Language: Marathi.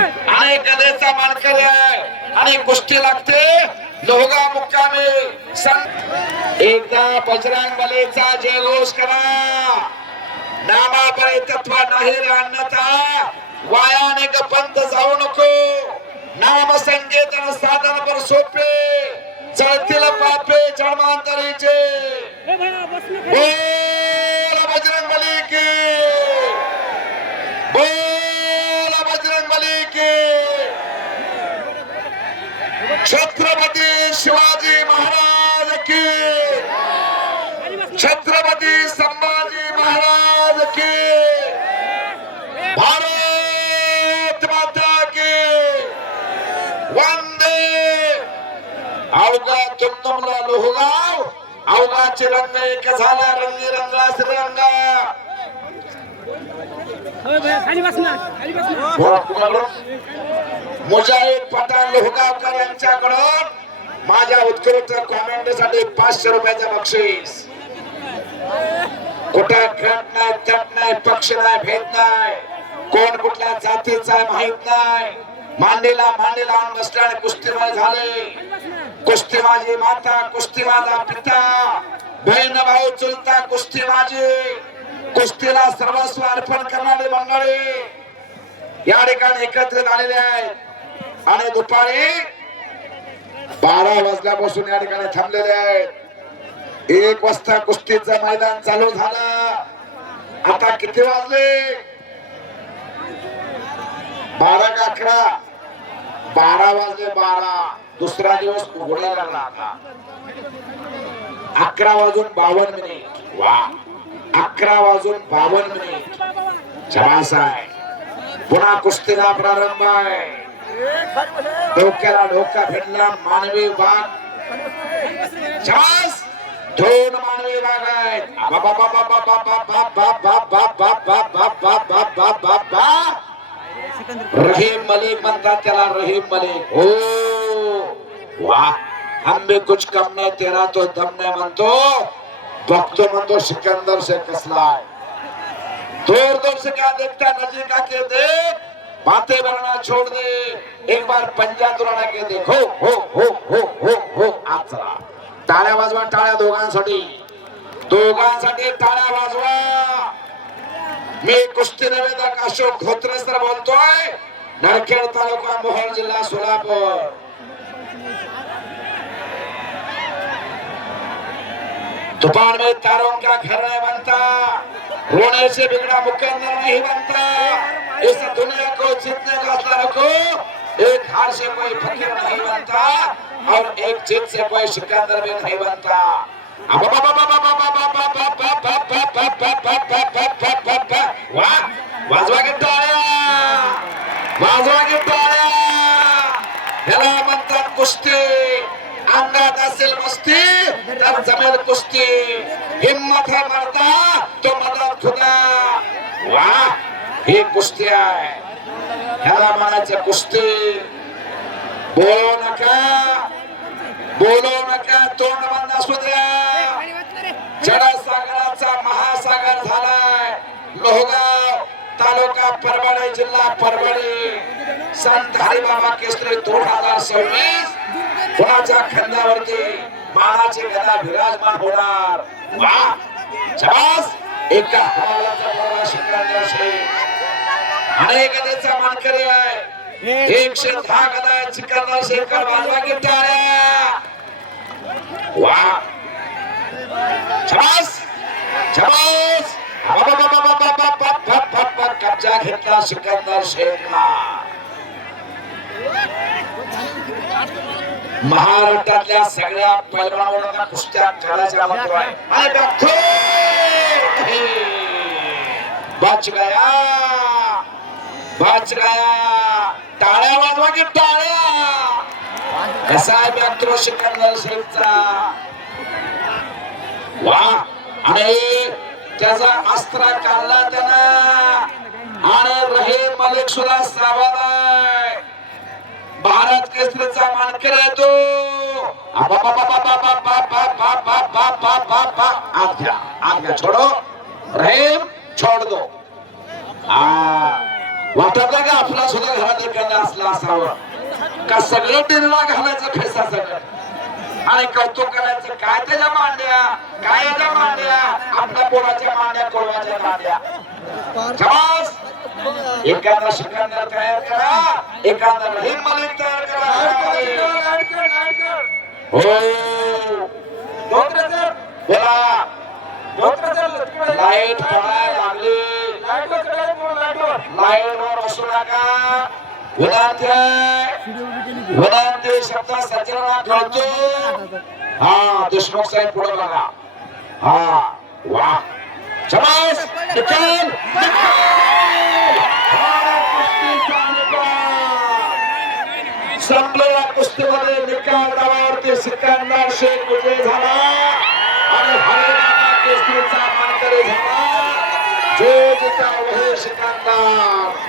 आणि गदेचा मानकरी आहे आणि कुस्ती लागते लोहगा मुक्कामी एकदा बजरंग बलीचा जयघोष करा. नामापरे तत्व नाही रे अन्नता वायाने गपंत जाऊ नको. नाम संगीतन साधन पर सोपे चढतील पापे जन्मांतरीचे. बोला बजरंग बली की, बोला बजरंग बली की. छत्रपती शिवाजी महाराज की, छत्रपती संभाजी महाराज की, भारत माता की वंदे. अवघा तुमला लोहगाव अवघाचे रंग एक झाला रंगी रंगला श्रीरंगा. मुजाहिद पठाण लोहगावकर यांच्याकडून माझ्या उत्कृष्ट कॉमेंटसाठी 500 रुपयाचं बक्षीस. कुठे गट नाही तट नाही पक्ष नाही भेद नाही कोण कुठल्या जातीचा माहित नाही. मांडीला बसल्याने कुस्तीमय झाले. कुस्ती माझी माता कुस्ती माझा पिता बहीण भाऊ चुलता कुस्ती माझी. कुस्तीला सर्वस्व अर्पण करणारी मंडळी या ठिकाणी एकत्रित आलेले आहेत आणि दुपारी 12 वाजल्यापासून या ठिकाणी थांबलेले आहेत. 1 वाजता कुस्तीचं मैदान चालू झालं. आता किती वाजले? 12 का 11? 12 वाजले. 12 दुसरा दिवस उघडायला लागला. आता 11 वाजून 52 मिनिट. वा 11 वाजून 52 मिनिट. छास आहे. पुन्हा कुस्तीला प्रारंभ आहे. डोक्याला डोका भेटला मानवी वाघ. छास 2 मानवी वाघ आहेत. रहीम मलिक म्हणतात त्याला. रहीम मलिक. हो वाह. हम भी कुछ कम नहीं तेरा तो दम नहीं म्हणतो. बघतो म्हणतो सिकंदर से कसला है. दूर दूर से क्या देखता नजीक आके देख. बातें करना छोड़ दे. एक बार पंजा तुराना के देखो. हो हो हो हो हो. आज चला टाळ्या वाजवा. टाळ्या दोघांसाठी. दोघांसाठी टाळ्या वाजवा. मी कुस्ती निवेदक अशोक धोत्रे सर बोलतोय. नरखेड तालुका मोहोळ जिल्हा सोलापूर. दोपहर में तारों का घर नहीं बनता. रोने से बिगड़ा मुकद्दर नहीं बनता. इस दुनिया को जीतने का हौसला रखो. एक हार से कोई फकीर नहीं बनता और एक जीत से कोई सिकंदर भी नहीं बनता. वाजवा की टाळ्या. वाजवा की टाळ्या. ह्याला म्हणतात कुस्ती. अंगात असेल मस्ती तर जमेल कुस्ती. हिम्मत है मरता तो मदत खुदा. वाह ही कुस्ती आहे. ह्याला म्हणायचं कुस्ती. बोलू नका. बोलू नका. तोंड बंद असू द्या. जडसागराचा महासागर झालाय लोहगाव तालुका परभणी जिल्हा परभणी. संत हरिबाबा केसरी 2026 कोणाच्या खांद्यावरती मानाची गदा विराजमान होणार. वाह शाबास. एका हवालाचा बोला सिकंदर शेख अनेक गदेचा मानकरी आहे. 110 गदा आहे सिकंदर शेख. वाजवा की टाळ्या. वाह शाबास शाबास. कब्जा घेतला सिकंदर शेखला. महाराष्ट्रातल्या सगळ्या पैलवानांना कुस्त्या खेळायचा मंत्र आहे. आणि बघतो बच गया. बच गया. टाळ्या वाजवा की टाळ्या. कसा आहे बघतो सिकंदर शेखचा. वाह. आणि त्याचा अस्त्र काढला त्यानं. आणि रहीम मलिक सुद्धा सावध आहे. भारत केसरीचा मानकरी आहे तो. आज्ञा छोड़ो रहीम छोड़ दो. वाटत का आपला सुद्धा घरात करणार असावं का सगळं डिरला घालायचं फेसा सगळं आणि कौतुक करायचं काय त्याच्या मांड्या काय याच्या मांड्या आपल्या पोराच्या मांड्या कोणाच्या मांड्या शाबास एखादा सिकंदर तयार करा एखादा रहीम मलिक तयार करा हो बोला लाईट पडायला लागली लाईटवर असू नका विनंती शब्द सज्जना कळतो हा देशमुख साहेब पुढे बघा हा वा शाबास निकाल संपलेल्या कुस्तीमध्ये निकाल दावावरती सिकंदर शेख विजय झाला आणि हरियाणा केसरीचा मानकरी झाला जो जिता वही सिकंदर